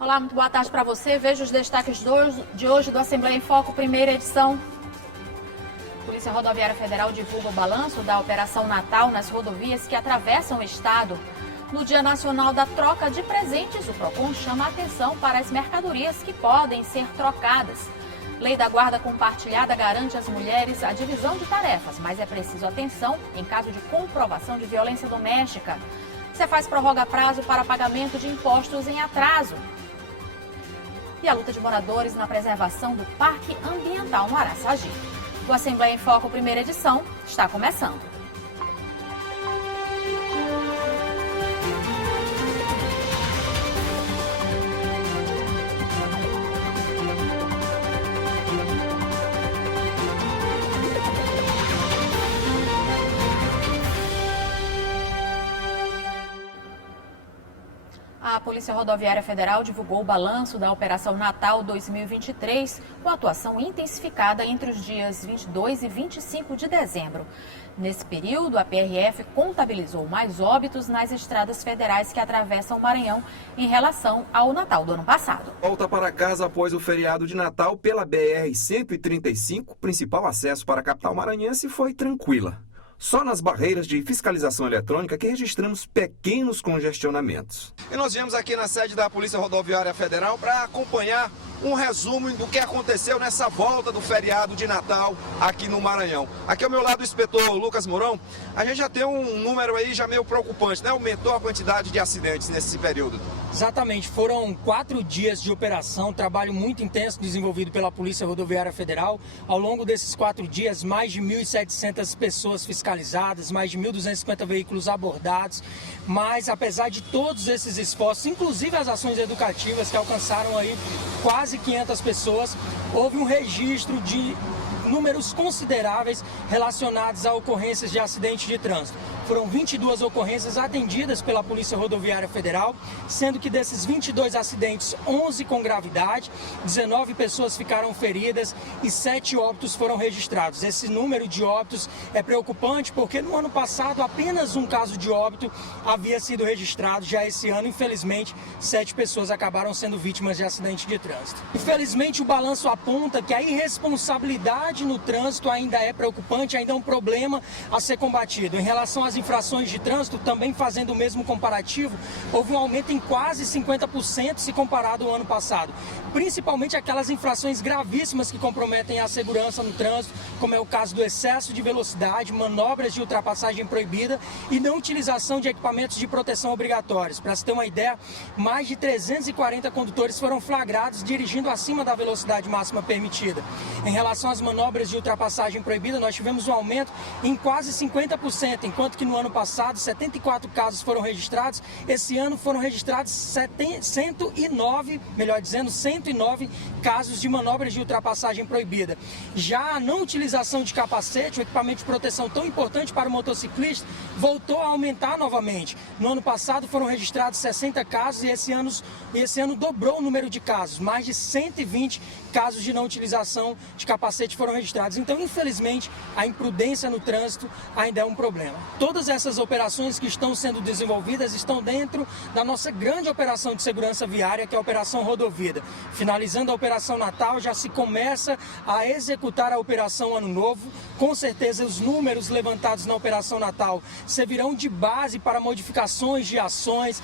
Olá, muito boa tarde para você. Veja os destaques de hoje do Assembleia em Foco, primeira edição. Polícia Rodoviária Federal divulga o balanço da Operação Natal nas rodovias que atravessam o estado. No Dia Nacional da Troca de Presentes, o PROCON chama a atenção para as mercadorias que podem ser trocadas. Lei da Guarda Compartilhada garante às mulheres a divisão de tarefas, mas é preciso atenção em caso de comprovação de violência doméstica. Cefaz prorroga prazo para pagamento de impostos em atraso. E a luta de moradores na preservação do Parque Ambiental no Araçagi. O Assembleia em Foco, primeira edição, está começando. A Polícia Rodoviária Federal divulgou o balanço da Operação Natal 2023, com atuação intensificada entre os dias 22 e 25 de dezembro. Nesse período, a PRF contabilizou mais óbitos nas estradas federais que atravessam o Maranhão em relação ao Natal do ano passado. Volta para casa após o feriado de Natal pela BR-135, principal acesso para a capital maranhense, foi tranquila. Só nas barreiras de fiscalização eletrônica que registramos pequenos congestionamentos. E nós viemos aqui na sede da Polícia Rodoviária Federal para acompanhar um resumo do que aconteceu nessa volta do feriado de Natal aqui no Maranhão. Aqui ao meu lado o inspetor Lucas Mourão. A gente já tem um número aí já meio preocupante, né? Aumentou a quantidade de acidentes nesse período. Exatamente, foram 4 dias de operação, trabalho muito intenso desenvolvido pela Polícia Rodoviária Federal. Ao longo desses 4 dias, mais de 1.700 pessoas fiscalizadas, mais de 1.250 veículos abordados. Mas apesar de todos esses esforços, inclusive as ações educativas que alcançaram aí quase 500 pessoas, houve um registro de números consideráveis relacionados a ocorrências de acidente de trânsito. Foram 22 ocorrências atendidas pela Polícia Rodoviária Federal, sendo que desses 22 acidentes, 11 com gravidade, 19 pessoas ficaram feridas e 7 óbitos foram registrados. Esse número de óbitos é preocupante porque no ano passado apenas um caso de óbito havia sido registrado. Já esse ano, infelizmente, 7 pessoas acabaram sendo vítimas de acidente de trânsito. Infelizmente, o balanço aponta que a irresponsabilidade no trânsito ainda é preocupante, ainda é um problema a ser combatido. Em relação às infrações de trânsito, também fazendo o mesmo comparativo, houve um aumento em quase 50% se comparado ao ano passado. Principalmente aquelas infrações gravíssimas que comprometem a segurança no trânsito, como é o caso do excesso de velocidade, manobras de ultrapassagem proibida e não utilização de equipamentos de proteção obrigatórios. Para se ter uma ideia, mais de 340 condutores foram flagrados dirigindo acima da velocidade máxima permitida. Em relação às manobras de ultrapassagem proibida, nós tivemos um aumento em quase 50%, enquanto que no ano passado 74 casos foram registrados. Esse ano foram registrados 109 casos de manobras de ultrapassagem proibida. Já a não utilização de capacete, o equipamento de proteção tão importante para o motociclista, voltou a aumentar novamente. No ano passado foram registrados 60 casos e esse ano dobrou o número de casos. Mais de 120 casos de não utilização de capacete foram registrados. Então, infelizmente, a imprudência no trânsito ainda é um problema. Todas essas operações que estão sendo desenvolvidas estão dentro da nossa grande operação de segurança viária, que é a Operação Rodovida. Finalizando a Operação Natal, já se começa a executar a Operação Ano Novo. Com certeza, os números levantados na Operação Natal servirão de base para modificações de ações,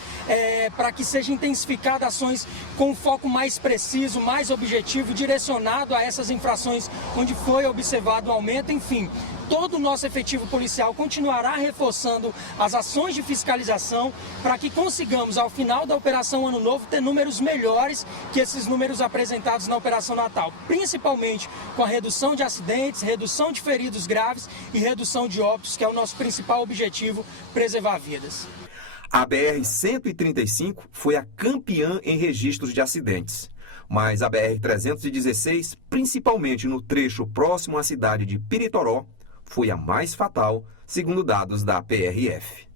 para que sejam intensificadas ações com um foco mais preciso, mais objetivo, direcionado a essas infrações onde foi observado o aumento. Enfim, todo o nosso efetivo policial continuará reforçando as ações de fiscalização para que consigamos, ao final da Operação Ano Novo, ter números melhores que esses números apresentados na Operação Natal, principalmente com a redução de acidentes, redução de feridos graves e redução de óbitos, que é o nosso principal objetivo, preservar vidas. A BR-135 foi a campeã em registros de acidentes. Mas a BR-316, principalmente no trecho próximo à cidade de Piritoró, foi a mais fatal, segundo dados da PRF.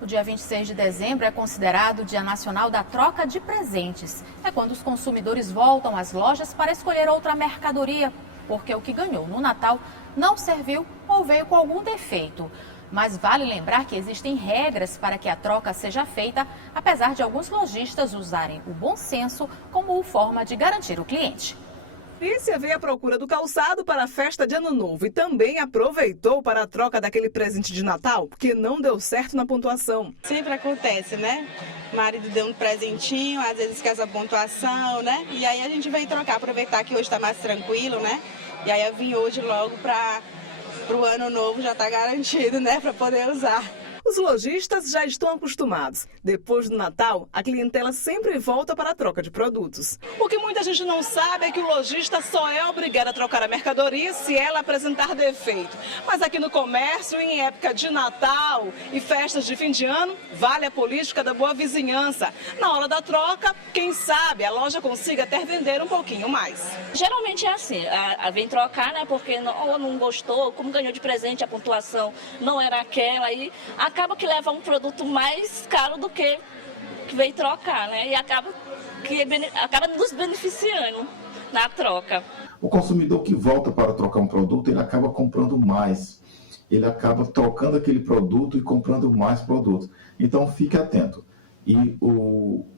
O dia 26 de dezembro é considerado o Dia Nacional da Troca de Presentes. É quando os consumidores voltam às lojas para escolher outra mercadoria, porque o que ganhou no Natal não serviu ou veio com algum defeito. Mas vale lembrar que existem regras para que a troca seja feita, apesar de alguns lojistas usarem o bom senso como forma de garantir o cliente. Patrícia veio à procura do calçado para a festa de Ano Novo e também aproveitou para a troca daquele presente de Natal, porque não deu certo na pontuação. Sempre acontece, né? O marido deu um presentinho, às vezes esquece a pontuação, né? E aí a gente veio trocar, aproveitar que hoje está mais tranquilo, né? E aí eu vim hoje logo para o Ano Novo, já está garantido, né? Para poder usar. Os lojistas já estão acostumados. Depois do Natal, a clientela sempre volta para a troca de produtos. O que muita gente não sabe é que o lojista só é obrigado a trocar a mercadoria se ela apresentar defeito. Mas aqui no comércio, em época de Natal e festas de fim de ano, vale a política da boa vizinhança. Na hora da troca, quem sabe a loja consiga até vender um pouquinho mais. Geralmente é assim, vem trocar, né? Porque não gostou, como ganhou de presente, a pontuação não era aquela, aí acaba que leva um produto mais caro do que veio trocar, né? E acaba nos beneficiando na troca. O consumidor que volta para trocar um produto, ele acaba comprando mais. Ele acaba trocando aquele produto e comprando mais produtos. Então, fique atento. E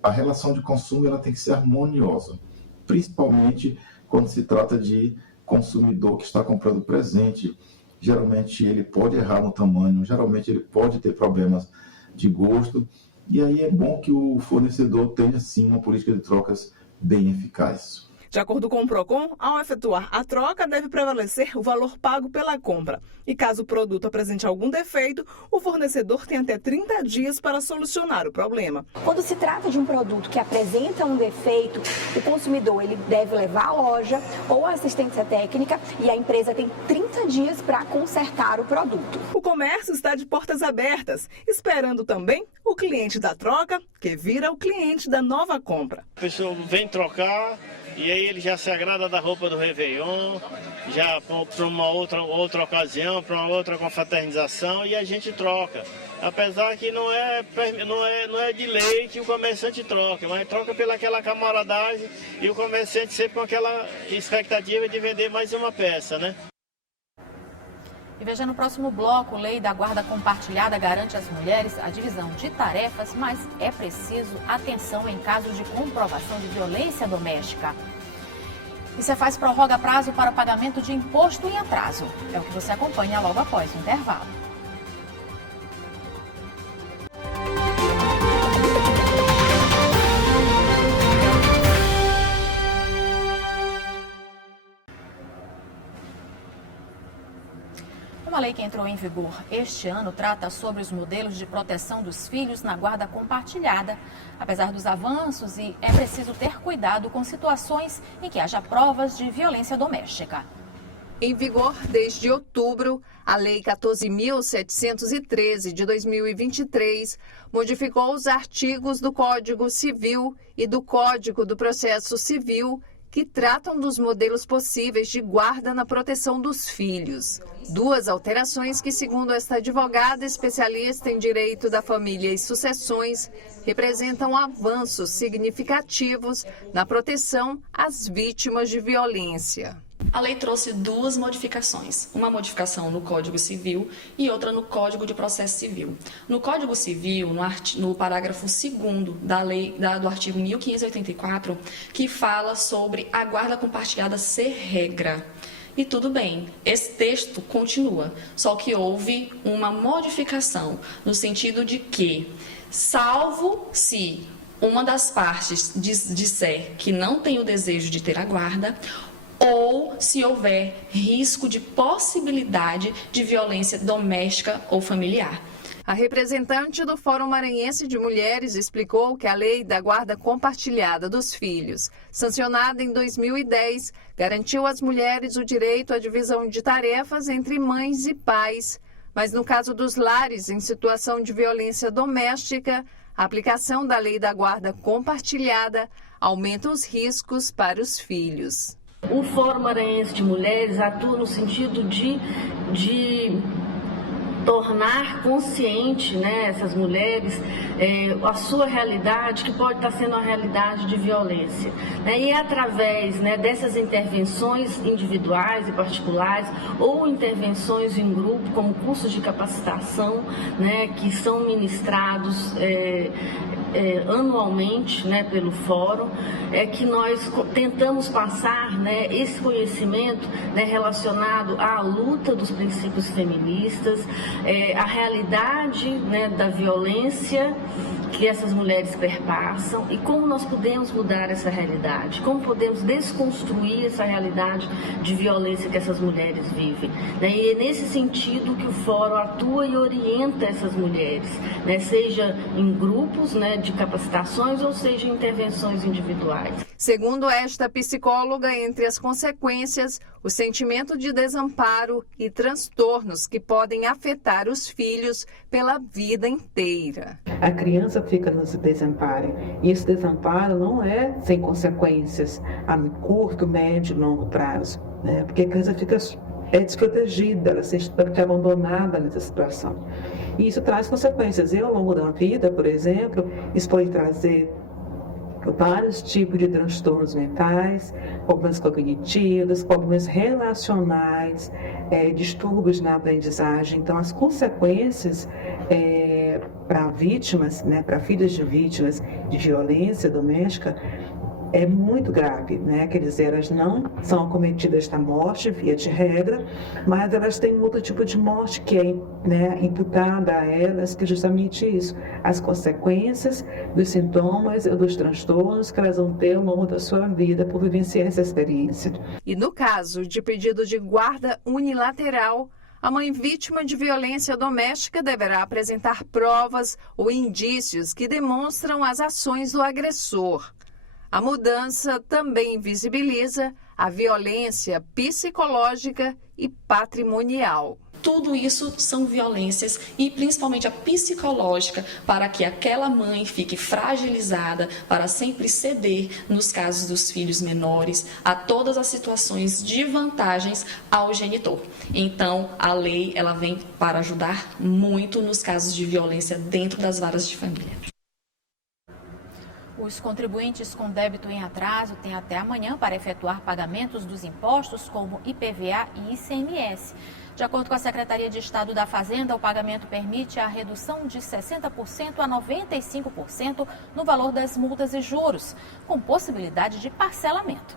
a relação de consumo ela tem que ser harmoniosa, principalmente quando se trata de consumidor que está comprando presente. Geralmente ele pode errar no tamanho, geralmente ele pode ter problemas de gosto, e aí é bom que o fornecedor tenha sim uma política de trocas bem eficaz. De acordo com o PROCON, ao efetuar a troca, deve prevalecer o valor pago pela compra. E caso o produto apresente algum defeito, o fornecedor tem até 30 dias para solucionar o problema. Quando se trata de um produto que apresenta um defeito, o consumidor ele deve levar à loja ou à assistência técnica e a empresa tem 30 dias para consertar o produto. O comércio está de portas abertas, esperando também o cliente da troca, que vira o cliente da nova compra. A pessoa vem trocar e aí ele já se agrada da roupa do Réveillon, já para uma outra ocasião, para uma outra confraternização, e a gente troca. Apesar que não é de lei que o comerciante troca, mas troca pelaquela camaradagem e o comerciante sempre com aquela expectativa de vender mais uma peça, né? E veja no próximo bloco, Lei da Guarda Compartilhada garante às mulheres a divisão de tarefas, mas é preciso atenção em casos de comprovação de violência doméstica. E Cefaz prorroga prazo para o pagamento de imposto em atraso. É o que você acompanha logo após o intervalo. Uma lei que entrou em vigor este ano trata sobre os modelos de proteção dos filhos na guarda compartilhada. Apesar dos avanços, é preciso ter cuidado com situações em que haja provas de violência doméstica. Em vigor desde outubro, a Lei 14.713 de 2023 modificou os artigos do Código Civil e do Código do Processo Civil que tratam dos modelos possíveis de guarda na proteção dos filhos. Duas alterações que, segundo esta advogada especialista em direito da família e sucessões, representam avanços significativos na proteção às vítimas de violência. A lei trouxe duas modificações, uma modificação no Código Civil e outra no Código de Processo Civil. No Código Civil, no parágrafo 2º do artigo 1584, que fala sobre a guarda compartilhada ser regra. E tudo bem, esse texto continua, só que houve uma modificação no sentido de que, salvo se uma das partes disser que não tem o desejo de ter a guarda, ou se houver risco de possibilidade de violência doméstica ou familiar. A representante do Fórum Maranhense de Mulheres explicou que a Lei da Guarda Compartilhada dos Filhos, sancionada em 2010, garantiu às mulheres o direito à divisão de tarefas entre mães e pais. Mas no caso dos lares em situação de violência doméstica, a aplicação da Lei da Guarda Compartilhada aumenta os riscos para os filhos. O Fórum Maranhense de Mulheres atua no sentido de tornar consciente, né, essas mulheres, a sua realidade, que pode estar sendo uma realidade de violência. E através, né, dessas intervenções individuais e particulares ou intervenções em grupo, como cursos de capacitação, né, que são ministrados anualmente, né, pelo Fórum, que nós tentamos passar, né, esse conhecimento, né, relacionado à luta dos princípios feministas, a realidade, né, da violência que essas mulheres perpassam e como nós podemos mudar essa realidade, como podemos desconstruir essa realidade de violência que essas mulheres vivem. E é nesse sentido que o Fórum atua e orienta essas mulheres, né, seja em grupos, né, de capacitações ou seja em intervenções individuais. Segundo esta psicóloga, entre as consequências, o sentimento de desamparo e transtornos que podem afetar os filhos pela vida inteira. A criança fica no desamparo, e esse desamparo não é sem consequências a curto, médio e longo prazo, né? Porque a criança fica desprotegida, ela fica abandonada nessa situação. E isso traz consequências. E ao longo da vida, por exemplo, isso pode trazer vários tipos de transtornos mentais, problemas cognitivos, problemas relacionais, distúrbios na aprendizagem. Então, as consequências para vítimas, né, para filhas de vítimas de violência doméstica, é muito grave, né? Quer dizer, elas não são acometidas da morte, via de regra, mas elas têm outro tipo de morte que é, né, imputada a elas, que é justamente isso, as consequências dos sintomas ou dos transtornos que elas vão ter ao longo da sua vida por vivenciar essa experiência. E no caso de pedido de guarda unilateral, a mãe vítima de violência doméstica deverá apresentar provas ou indícios que demonstram as ações do agressor. A mudança também visibiliza a violência psicológica e patrimonial. Tudo isso são violências e principalmente a psicológica, para que aquela mãe fique fragilizada para sempre ceder, nos casos dos filhos menores, a todas as situações de vantagens ao genitor. Então, a lei ela vem para ajudar muito nos casos de violência dentro das varas de família. Os contribuintes com débito em atraso têm até amanhã para efetuar pagamentos dos impostos como IPVA e ICMS. De acordo com a Secretaria de Estado da Fazenda, o pagamento permite a redução de 60% a 95% no valor das multas e juros, com possibilidade de parcelamento.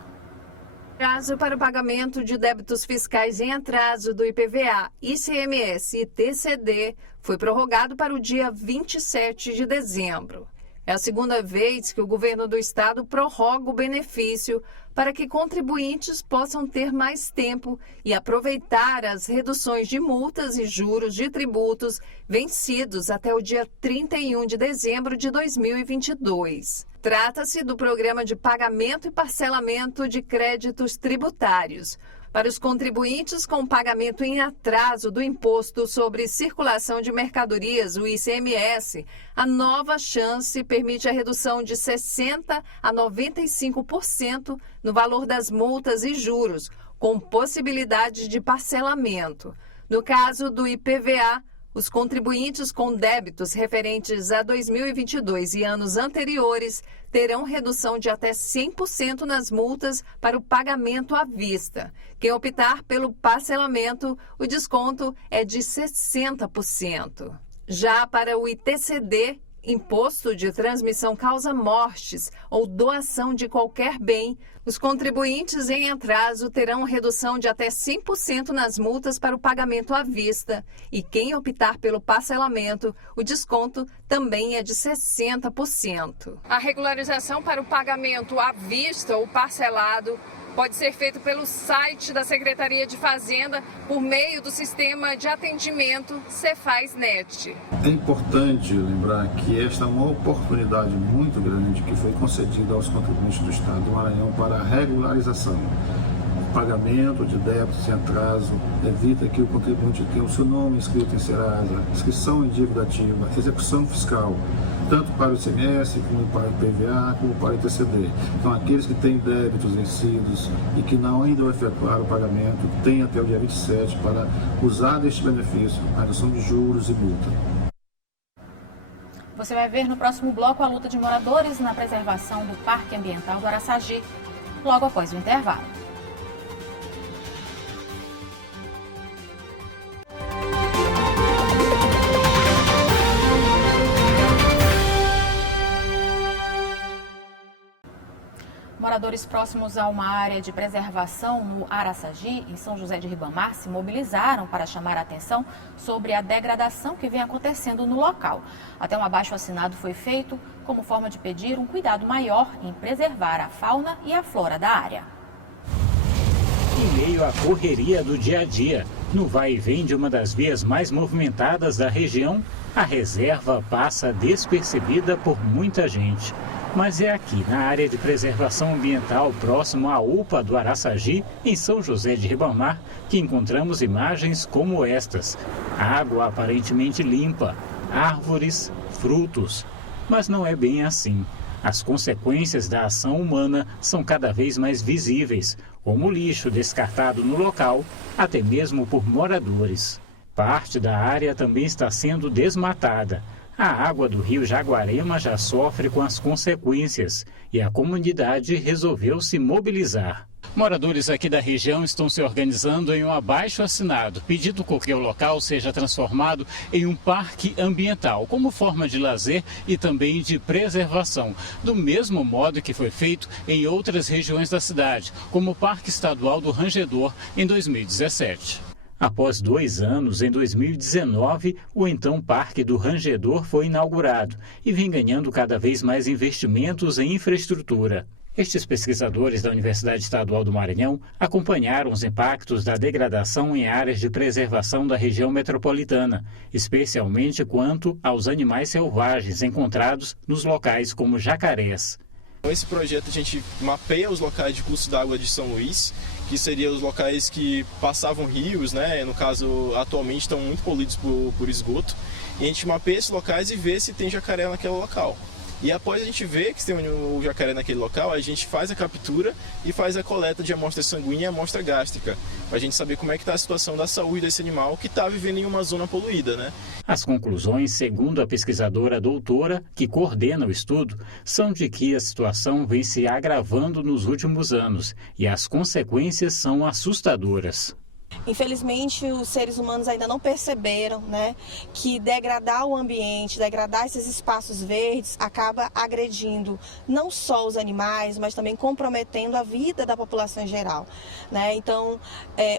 Prazo para o pagamento de débitos fiscais em atraso do IPVA, ICMS e TCD foi prorrogado para o dia 27 de dezembro. É a segunda vez que o governo do estado prorroga o benefício para que contribuintes possam ter mais tempo e aproveitar as reduções de multas e juros de tributos vencidos até o dia 31 de dezembro de 2022. Trata-se do Programa de Pagamento e Parcelamento de Créditos Tributários. Para os contribuintes com pagamento em atraso do Imposto sobre Circulação de Mercadorias, o ICMS, a nova chance permite a redução de 60% a 95% no valor das multas e juros, com possibilidade de parcelamento. No caso do IPVA, os contribuintes com débitos referentes a 2022 e anos anteriores terão redução de até 100% nas multas para o pagamento à vista. Quem optar pelo parcelamento, o desconto é de 60%. Já para o ITCD, Imposto de Transmissão Causa Mortes ou doação de qualquer bem, os contribuintes em atraso terão redução de até 100% nas multas para o pagamento à vista. E quem optar pelo parcelamento, o desconto também é de 60%. A regularização para o pagamento à vista ou parcelado pode ser feito pelo site da Secretaria de Fazenda por meio do sistema de atendimento Cefaz-Net. É importante lembrar que esta é uma oportunidade muito grande que foi concedida aos contribuintes do Estado do Maranhão para a regularização. O pagamento de débitos em atraso evita que o contribuinte tenha o seu nome inscrito em Serasa, inscrição em dívida ativa, execução fiscal. tanto para o ICMS, como para o IPVA, como para o ITCD. Então, aqueles que têm débitos vencidos e que não ainda efetuaram o pagamento, têm até o dia 27 para usar deste benefício, a redução de juros e multa. Você vai ver no próximo bloco a luta de moradores na preservação do Parque Ambiental do Araçagi, logo após o intervalo. Moradores próximos a uma área de preservação no Araçagi, em São José de Ribamar, se mobilizaram para chamar a atenção sobre a degradação que vem acontecendo no local. Até um abaixo-assinado foi feito como forma de pedir um cuidado maior em preservar a fauna e a flora da área. Em meio à correria do dia a dia, no vai e vem de uma das vias mais movimentadas da região, a reserva passa despercebida por muita gente. Mas é aqui, na área de preservação ambiental, próximo à UPA do Araçagi, em São José de Ribamar, que encontramos imagens como estas. Água aparentemente limpa, árvores, frutos. Mas não é bem assim. As consequências da ação humana são cada vez mais visíveis, como lixo descartado no local, até mesmo por moradores. Parte da área também está sendo desmatada. A água do rio Jaguarema já sofre com as consequências e a comunidade resolveu se mobilizar. Moradores aqui da região estão se organizando em um abaixo-assinado, pedindo que o local seja transformado em um parque ambiental, como forma de lazer e também de preservação, do mesmo modo que foi feito em outras regiões da cidade, como o Parque Estadual do Rangedor, em 2017. Após 2 anos, em 2019, o então Parque do Rangedor foi inaugurado e vem ganhando cada vez mais investimentos em infraestrutura. Estes pesquisadores da Universidade Estadual do Maranhão acompanharam os impactos da degradação em áreas de preservação da região metropolitana, especialmente quanto aos animais selvagens encontrados nos locais como jacarés. Com esse projeto a gente mapeia os locais de curso d'água de São Luís, que seriam os locais que passavam rios, né? No caso, atualmente estão muito poluídos por esgoto. E a gente mapeia esses locais e vê se tem jacaré naquele local. E após a gente ver que tem o jacaré naquele local, a gente faz a captura e faz a coleta de amostra sanguínea e amostra gástrica, para a gente saber como é que está a situação da saúde desse animal que está vivendo em uma zona poluída, né? As conclusões, segundo a pesquisadora doutora que coordena o estudo, são de que a situação vem se agravando nos últimos anos e as consequências são assustadoras. Infelizmente, os seres humanos ainda não perceberam, né, que degradar o ambiente, degradar esses espaços verdes, acaba agredindo não só os animais, mas também comprometendo a vida da população em geral, né? Então,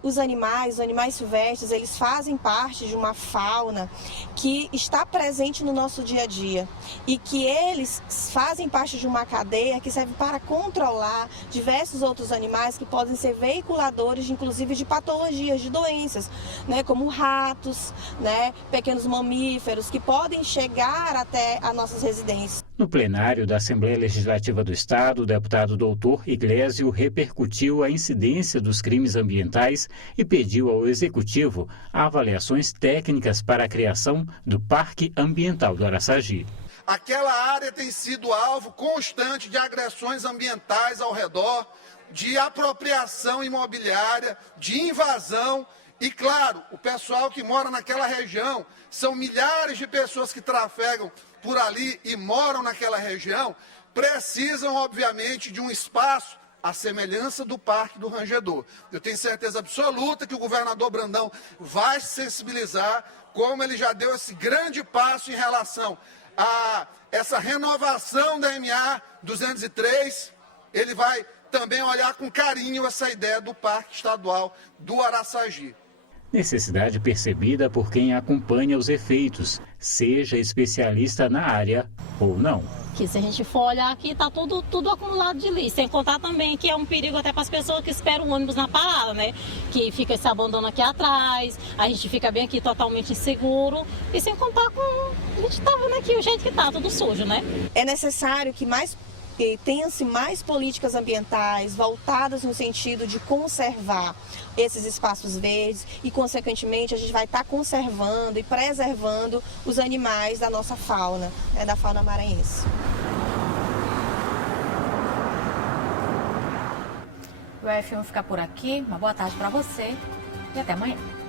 os animais silvestres, eles fazem parte de uma fauna que está presente no nosso dia a dia e que eles fazem parte de uma cadeia que serve para controlar diversos outros animais que podem ser veiculadores, inclusive, de patologias, de doenças, né, como ratos, né, pequenos mamíferos que podem chegar até as nossas residências. No plenário da Assembleia Legislativa do Estado, o deputado doutor Iglesio repercutiu a incidência dos crimes ambientais e pediu ao Executivo avaliações técnicas para a criação do Parque Ambiental do Araçagi. Aquela área tem sido alvo constante de agressões ambientais ao redor, de apropriação imobiliária, de invasão e, claro, o pessoal que mora naquela região, são milhares de pessoas que trafegam por ali e moram naquela região, precisam, obviamente, de um espaço à semelhança do Parque do Rangedor. Eu tenho certeza absoluta que o governador Brandão vai se sensibilizar, como ele já deu esse grande passo em relação a essa renovação da MA 203, ele vai também olhar com carinho essa ideia do Parque Estadual do Araçagi. Necessidade percebida por quem acompanha os efeitos, seja especialista na área ou não. Que se a gente for olhar aqui, está tudo acumulado de lixo. Sem contar também que é um perigo até para as pessoas que esperam o ônibus na parada, né? Que fica esse abandono aqui atrás, a gente fica bem aqui totalmente inseguro. E sem contar com... A gente está vendo aqui o jeito que está, tudo sujo, né? É necessário que mais tenha-se mais políticas ambientais voltadas no sentido de conservar esses espaços verdes e, consequentemente, a gente vai estar conservando e preservando os animais da nossa fauna, da fauna maranhense. O F1 fica por aqui. Uma boa tarde para você e até amanhã.